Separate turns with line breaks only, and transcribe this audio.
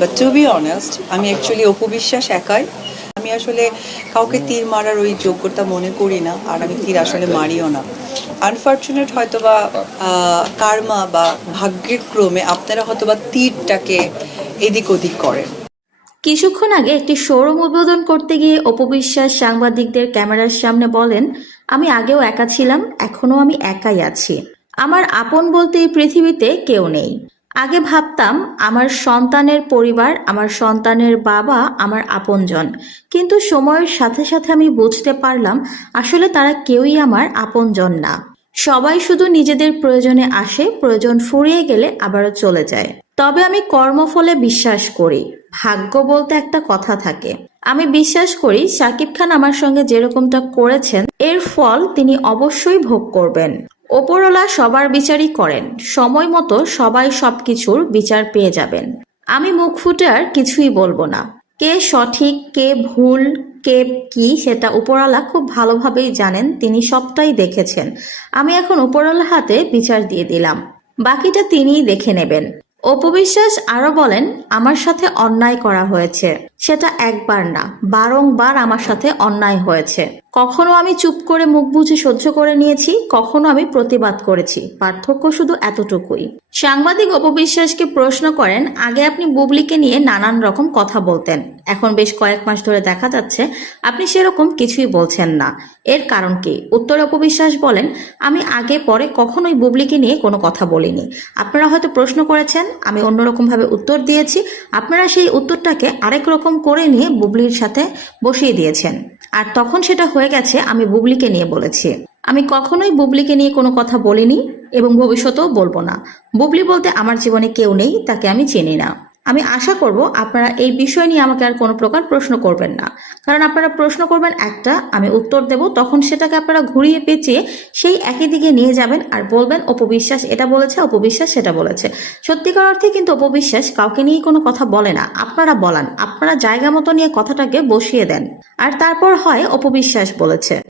But to be honest আমি actually অপবিশ্বাস একাই। আমি আসলে কাউকে তীর মারার ওই যোগ্যতা মনে করি না আর আমি তীর আসলে মারিও না। আনফর্চুনেট হয়তো বা কার্মা বা ভাগ্যের ক্রমে আপনারা হয়তো বা তীরটাকে এদিক ওদিক করেন।
কিছুক্ষণ আগে একটি শোরুম উদ্বোধন করতে গিয়ে অপবিশ্বাস সাংবাদিকদের ক্যামেরার সামনে বলেন আমি আগেও একা ছিলাম এখনও আমি একাই আছি। আমার আপন বলতে এই পৃথিবীতে কেউ নেই। আগে ভাবতাম, আমার সন্তানের পরিবার, আমার সন্তানের বাবা আমার আপনজন। কিন্তু সময়ের সাথে সাথে আমি বুঝতে পারলাম, আসলে তারা কেউই আমার আপনজন না। সবাই শুধু নিজেদের প্রয়োজনে আসে, প্রয়োজন ফুরিয়ে গেলে আবারও চলে যায়। তবে আমি কর্মফলে বিশ্বাস করি, ভাগ্য বলতে একটা কথা থাকে। আমি বিশ্বাস করি, সাকিব খান আমার সঙ্গে যেরকমটা করেছেন, এর ফল তিনি অবশ্যই ভোগ করবেন। ওপরওয়ালা সবার বিচারই করেন, সময় মতো সবাই সবকিছুর বিচার পেয়ে যাবেন। আমি মুখ ফুটে আর কিছুই বলব না। কে সঠিক, কে ভুল, কে কি সেটা উপরওয়ালা খুব ভালোভাবেই জানেন, তিনি সবটাই দেখেছেন। আমি এখন উপরওয়ালা হাতে বিচার দিয়ে দিলাম। বাকিটা তিনিই দেখে নেবেন। অপবিশ্বাস আরও বলেন, আমার সাথে অন্যায় করা হয়েছে। সেটা একবার না, বারংবার আমার সাথে অন্যায় হয়েছে। কখনো আমি চুপ করে মুখ বুঝে সহ্য করে নিয়েছি, কখনো আমি প্রতিবাদ করেছি। পার্থক্য শুধু এতটুকুই। সাংবাদিক অপবিশ্বাসকে প্রশ্ন করেন, আগে আপনি বুবলিকে নিয়ে নানান রকম কথা বলতেন। এখন বেশ কয়েক মাস ধরে দেখা যাচ্ছে, আপনি সেরকম কিছুই বলছেন না। এর কারণ কি? উত্তরে অপবিশ্বাস বলেন, আমি আগে পরে কখনোই বুবলিকে নিয়ে কোনো কথা বলিনি। আপনারা হয়তো প্রশ্ন করেছেন, আমি অন্যরকম ভাবে উত্তর দিয়েছি। আপনারা সেই উত্তরটাকে আরেক রকম করে নিয়ে বুবলির সাথে বসিয়ে দিয়েছেন। আর তখন সেটা হয়ে গেছে আমি বুবলিকে নিয়ে বলেছি। আমি কখনোই বুবলিকে নিয়ে কোনো কথা বলিনি এবং ভবিষ্যতেও বলব না। বুবলি বলতে আমার জীবনে কেউ নেই, তাকে আমি চিনি না। আমি আশা করব আপনারা এই বিষয় নিয়ে আমাকে আর কোনো প্রকার প্রশ্ন করবেন না। কারণ আপনারা প্রশ্ন করবেন একটা, আমি উত্তর দেব, তখন সেটাকে আপনারা ঘুরিয়ে পেঁচিয়ে সেই একই দিকে নিয়ে যাবেন আর বলবেন অপবিশ্বাস এটা বলেছে অপবিশ্বাস সেটা বলেছে। সত্যিকার অর্থে কিন্তু অপবিশ্বাস কাউকে নিয়ে কোনো কথা বলে না, আপনারা বলান, আপনারা জায়গা মতো নিয়ে কথাটাকে বসিয়ে দেন। আর তারপর হয় অপবিশ্বাস বলেছে।